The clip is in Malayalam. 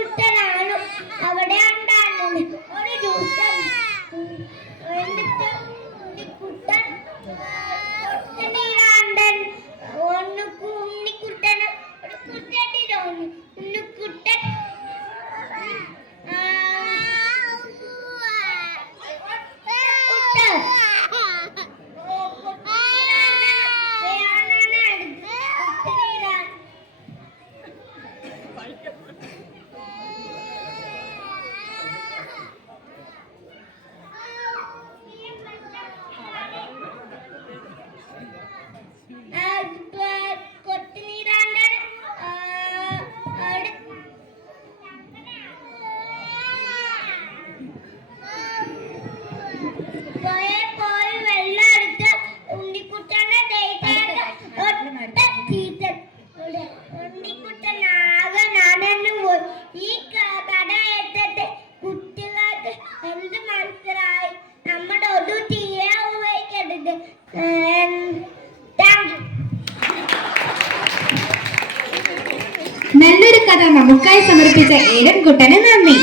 ഉണ്ണിക്കുട്ടനാണ് അവിടെ ഉണ്ടായിരുന്നത്. ഒരു ദിവസം എന്നിട്ട് ഉണ്ണിക്കുട്ടൻ നീലാണ്ടൻ ഉണ്ണിക്കുട്ടന് ഒരു കുട്ടേണ്ടി തോന്നി. ഉണ്ണിക്കുട്ടൻ നല്ലൊരു കഥ നമുക്കായി സമർപ്പിച്ച ഏലൻകുട്ടന് നന്ദി.